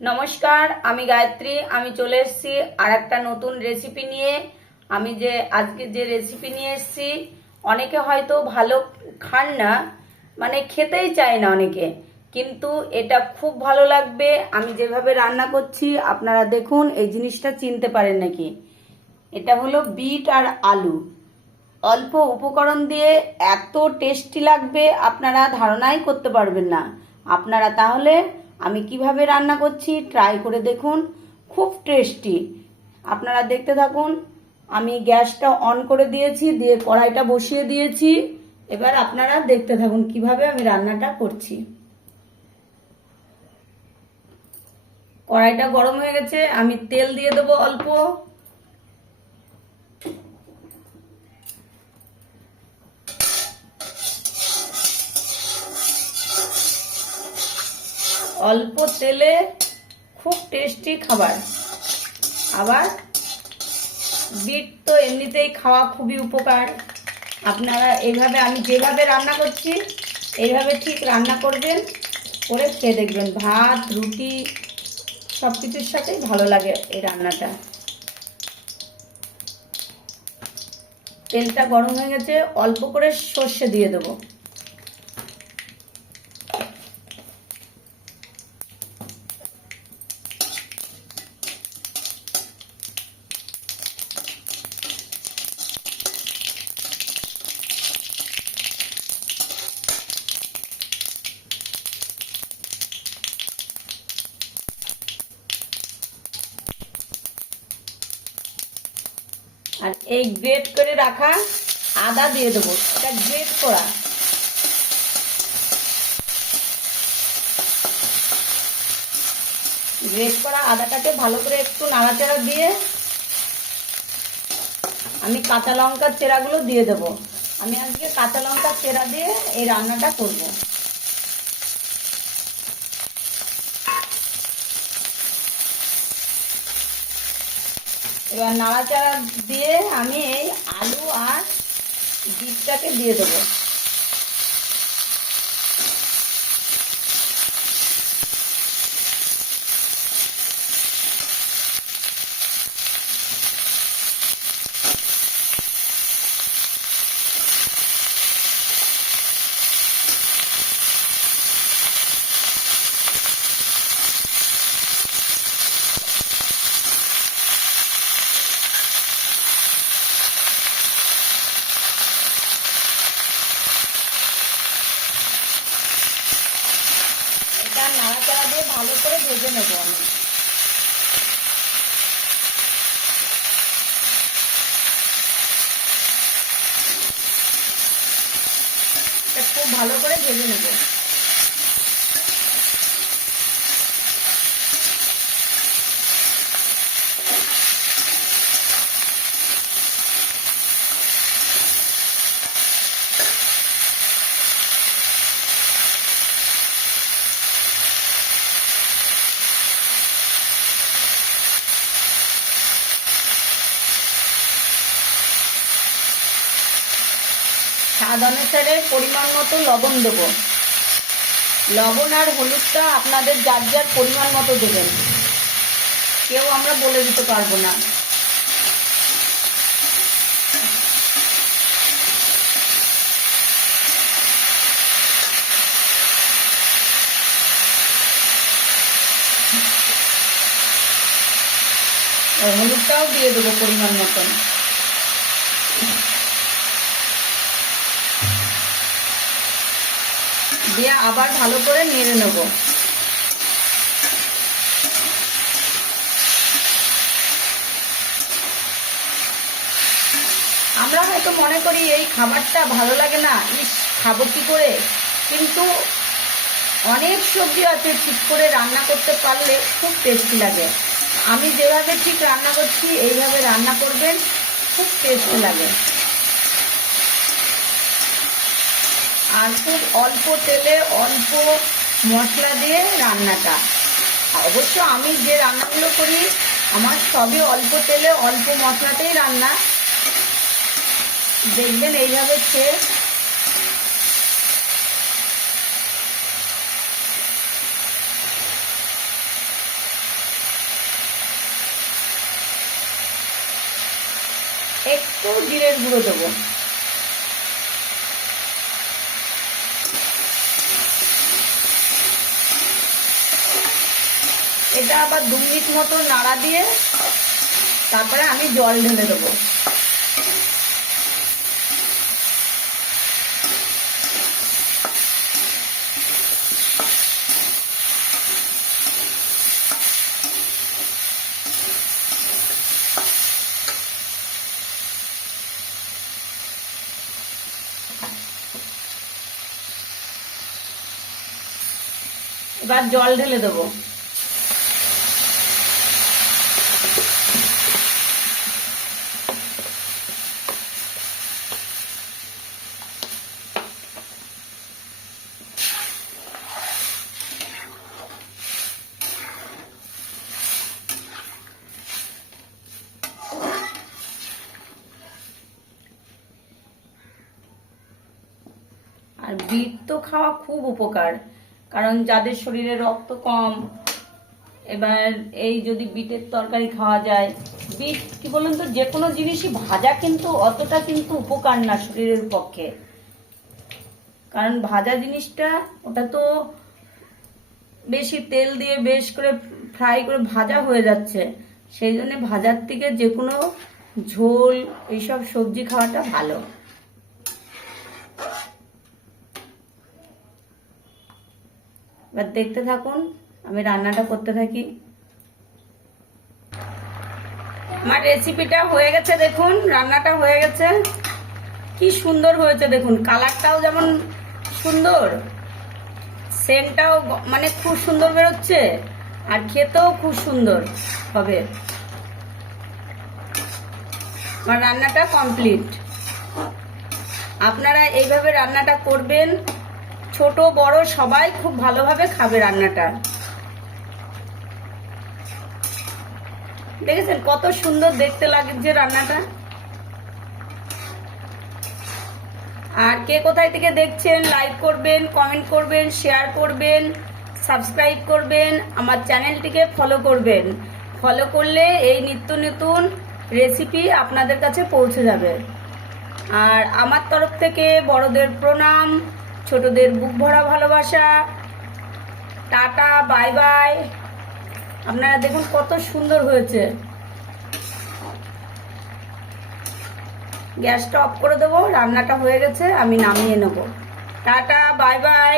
নমস্কার, আমি গায়ত্রী। আমি চলে এসেছি আর একটা নতুন রেসিপি নিয়ে। আমি যে আজকে যে রেসিপি নিয়ে এসেছি, অনেকে হয়তো ভালো খান না, মানে খেতেই চায় না অনেকে, কিন্তু এটা খুব ভালো লাগবে। আমি যেভাবে রান্না করছি আপনারা দেখুন, এই জিনিসটা চিনতে পারেন নাকি। এটা হলো বিট আর আলু। অল্প উপকরণ দিয়ে এত টেস্টি লাগবে আপনারা ধারণাই করতে পারবেন না। আপনারা তাহলে আমি কিভাবে রান্না করছি ট্রাই করে দেখুন, খুব টেস্টি। আপনারা দেখতে থাকুন। আমি গ্যাসটা অন করে দিয়েছি, দিয়ে কড়াইটা বসিয়ে দিয়েছি। এবার আপনারা দেখতে থাকুন কিভাবে আমি রান্নাটা করছি। কড়াইটা গরম হয়ে গেছে, আমি তেল দিয়ে দেবো অল্প। অল্প তেলে খুব টেস্টি খাবার। আবার বিট তো এমনিতেই খাওয়া খুবই উপকার। আপনারা এইভাবে, আমি যেভাবে রান্না করছি এইভাবে ঠিক রান্না করবেন, করে খেয়ে দেখবেন। ভাত, রুটি সব কিছুর সাথেই ভালো লাগে এই রান্নাটা। তেলটা গরম হয়ে গেছে, অল্প করে সর্ষে দিয়ে দেবো। আর এই গ্রেট করে রাখা আদা দিয়ে দেবো, এটা গ্রেট করা। গ্রেট করা আদাটাকে ভালো করে একটু নাড়াচাড়া দিয়ে আমি কাঁচা লঙ্কার চেরাগুলো দিয়ে দেবো। আমি আজকে কাঁচা লঙ্কার চেরা দিয়ে এই রান্নাটা করব। এবার নাড়াচাড়া দিয়ে আমি এই আলু আর বিটটাকে দিয়ে দেবো। এটা নাড়াচাড়া দিয়ে ভালো করে ভেজে নেবো আমি। এটা খুব ভালো করে ভেজে নেবো। স্বাদ অনুসারে পরিমাণ মতো লবণ দেবো। লবণ আর হলুদটা আপনাদের যার যার পরিমাণ মতো দেবেন, কেউ আমরা বলে দিতে পারবো না। হলুদটাও দিয়ে দেবো পরিমাণ মতন। দিয়ে আবার ভালো করে নেড়ে নেব। আমরা হয়তো মনে করি এই খাবারটা ভালো লাগে না, ইস খাবো কি করে, কিন্তু অনেক সবজি আছে ঠিক করে রান্না করতে পারলে খুব টেস্টি লাগে। আমি যেভাবে ঠিক রান্না করছি এইভাবে রান্না করবেন, খুব টেস্টি লাগে। আর খুব অল্প তেলে অল্প মশলা দিয়ে রান্নাটা। অবশ্য আমি যে রান্নাগুলো করি আমার সবই অল্প তেলে অল্প মশলাতেই রান্না। দেখবেন এইভাবে খেয়ে একটু জিরের গুঁড়ো দেবো। এটা আবার 2 মিনিট মতো নাড়া দিয়ে তারপরে আমি জল ঢেলে দেবো। এবার জল ঢেলে দেবো। আর বিট তো খাওয়া খুব উপকার, কারণ যাদের শরীরে রক্ত কম, এবার এই যদি বিটের তরকারি খাওয়া যায়। বিট কি বলুন তো, যে কোনো জিনিসই ভাজা কিন্তু অতটা কিন্তু উপকার না শরীরের পক্ষে, কারণ ভাজা জিনিসটা ওটা তো বেশি তেল দিয়ে বেশ করে ফ্রাই করে ভাজা হয়ে যাচ্ছে, সেই জন্য ভাজার থেকে যে কোনো ঝোল এইসব সবজি খাওয়াটা ভালো। এবার দেখতে থাকুন, আমি রান্নাটা করতে থাকি। আমার রেসিপিটা হয়ে গেছে, দেখুন রান্নাটা হয়ে গেছে, কি সুন্দর হয়েছে দেখুন। কালারটাও যেমন সুন্দর, সেন্টটাও মানে খুব সুন্দর বেরোচ্ছে, আর খেতেও খুব সুন্দর হবে। আমার রান্নাটা কমপ্লিট। আপনারা এইভাবে রান্নাটা করবেন, ছোট বড় সবাই খুব ভালোভাবে খাবে রান্নাটা। দেখেছেন কত সুন্দর দেখতে লাগছে রান্নাটা। আর কে কোথায় থেকে দেখছেন লাইক করবেন, কমেন্ট করবেন, শেয়ার করবেন, সাবস্ক্রাইব করবেন, আমার চ্যানেলটিকে ফলো করবেন। ফলো করলে এই নিত্য নতুন রেসিপি আপনাদের কাছে পৌঁছে যাবে। আর আমার তরফ থেকে বড়দের প্রণাম, ছোটদের বুক ভরা ভালোবাসা। Tata, bye bye. আপনারা দেখুন কত সুন্দর হয়েছে। গ্যাসটা অফ করে দেবো, রান্নাটা হয়ে গেছে, আমি নামিয়ে নেব। Tata, bye bye.